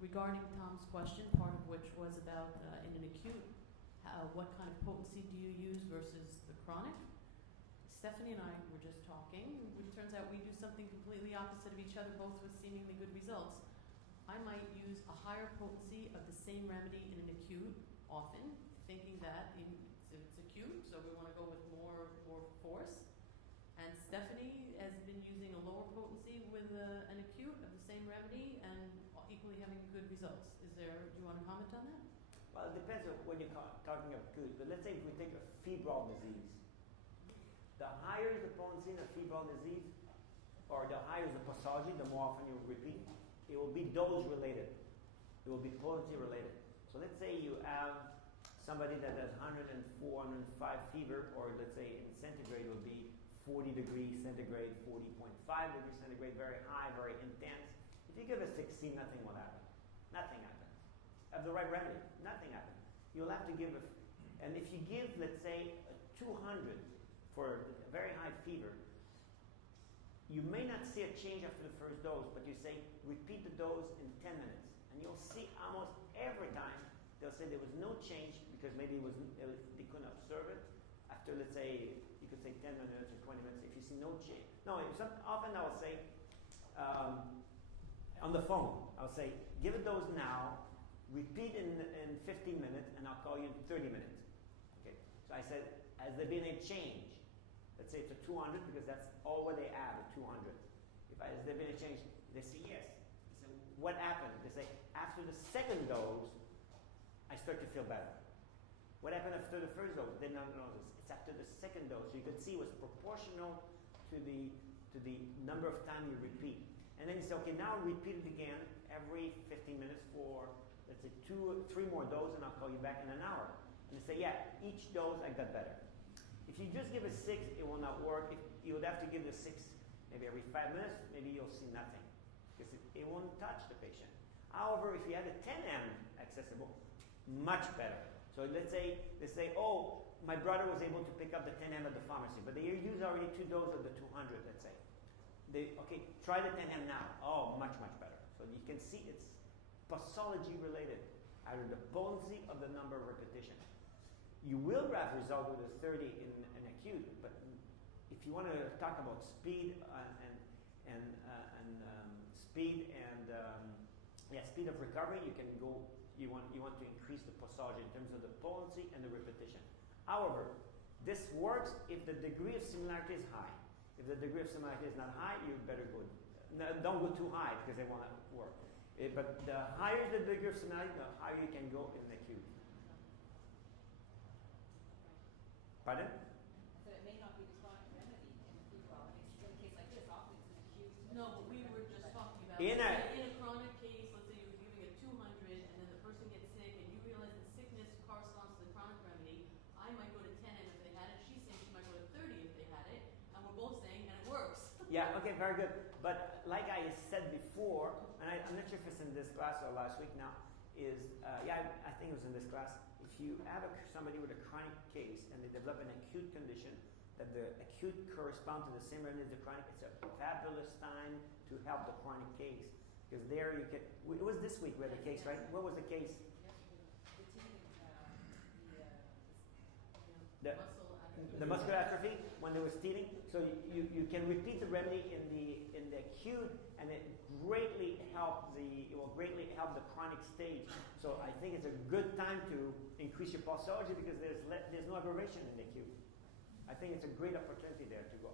regarding Tom's question, part of which was about in an acute, what kind of potency do you use versus the chronic? Stephanie and I were just talking. It turns out we do something completely opposite of each other, both with seemingly good results. I might use a higher potency of the same remedy in an acute often, thinking that it's acute, so we want to go with more force. And Stephanie has been using a lower potency with an acute of the same remedy and equally having good results. Do you want to comment on that? Well, it depends on when you're talking of acute. But let's say if we think of febrile disease, the higher the potency in a febrile disease, or the higher the posology, the more often you repeat, it will be dose related. It will be potency related. So let's say you have somebody that has 104, 105 fever, or let's say in centigrade it would be 40 degrees centigrade, 40.5 degrees centigrade, very high, very intense. If you give a 16, nothing will happen. Nothing happens. Have the right remedy, nothing happens. You'll have to give and if you give, let's say, a 200 for a very high fever, you may not see a change after the first dose, but you say, repeat the dose in 10 minutes. And you'll see almost every time, they'll say there was no change because maybe they couldn't observe it. After, let's say, you could say 10 minutes or 20 minutes, if you see no change. No, often I will say, on the phone, I'll say, give a dose now, repeat in 15 minutes, and I'll call you in 30 minutes. Okay. So I said, has there been a change? Let's say it's a 200 because that's all what they add, a 200. Has there been a change? They say yes. I say, what happened? They say, after the second dose, I start to feel better. What happened after the first dose? They don't know this. It's after the second dose. So you can see it was proportional to the number of times you repeat. And then you say, okay, now repeat it again every 15 minutes for, let's say, 2 or 3 more doses, and I'll call you back in an hour. And they say, yeah, each dose I got better. If you just give a 6, it will not work. You would have to give the 6 maybe every 5 minutes, maybe you'll see nothing because it won't touch the patient. However, if you had a 10M accessible, much better. So let's say, oh, my brother was able to pick up the 10M at the pharmacy, but they used already 2 doses of the 200, let's say. Okay, try the 10M now. Oh, much, much better. So you can see it's posology related, either the potency of the number of repetitions. You will have result with a 30 in an acute, but if you want to talk about speed speed of recovery, you can go. You want to increase the posology in terms of the potency and the repetition. However, this works if the degree of similarity is high. If the degree of similarity is not high, you better go. No, don't go too high because they won't work. But the higher the degree of similarity, the higher you can go in the acute. Pardon? So it may not be the chronic remedy in the febrile. In a case like this, often it's an acute. No, but we were just talking about in a chronic case. Let's say you're giving a 200, and then the person gets sick, and you realize the sickness corresponds to the chronic remedy. I might go to 10 if they had it. She's saying she might go to 30 if they had it, and we're both saying, and it works. Yeah. Okay. Very good. But like I said before, and I'm not sure if it's in this class or last week now. I think it was in this class. If you have somebody with a chronic case and they develop an acute condition, that the acute corresponds to the same remedy as the chronic, it's a fabulous time to help the chronic case. Because there you can, it was this week we had a case, right? What was the case? The muscular atrophy when they were stealing. So you can repeat the remedy in the acute, and it will greatly help the chronic stage. So I think it's a good time to increase your posology because there's no aggravation in the acute. I think it's a great opportunity there to go